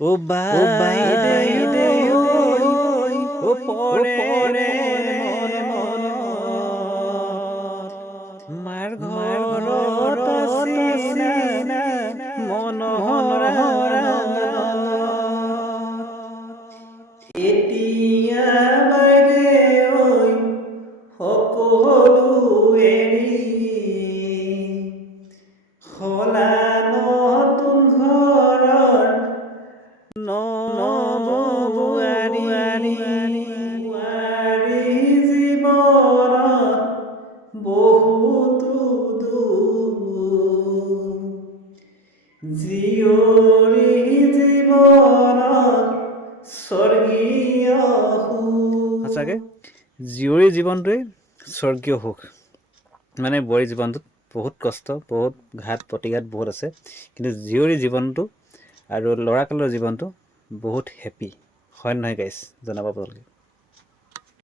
ও বাইদেউ ও পৰে মন মাৰ ঘৰত আছিনা মনোহৰা এতিয়া বাইদেউ সকলো এৰি হলা নতুন ঘৰৰ বোৱাৰী জীৱনত বহুতো দুখ জীয়ৰী জীৱনত স্বৰ্গীয় সুখ সঁচাকৈ জীয়ৰী জীৱনটোৱে স্বৰ্গীয় সুখ মানে বোৱাৰী জীৱনটোত বহুত কষ্ট বহুত ঘাত প্ৰতিঘাত বহুত আছে কিন্তু জীয়ৰী জীৱনটো আৰু ল'ৰাকালৰ জীৱনটো বহুত হেপী হয় নহয় গাইছ জনাব আপোনালোকে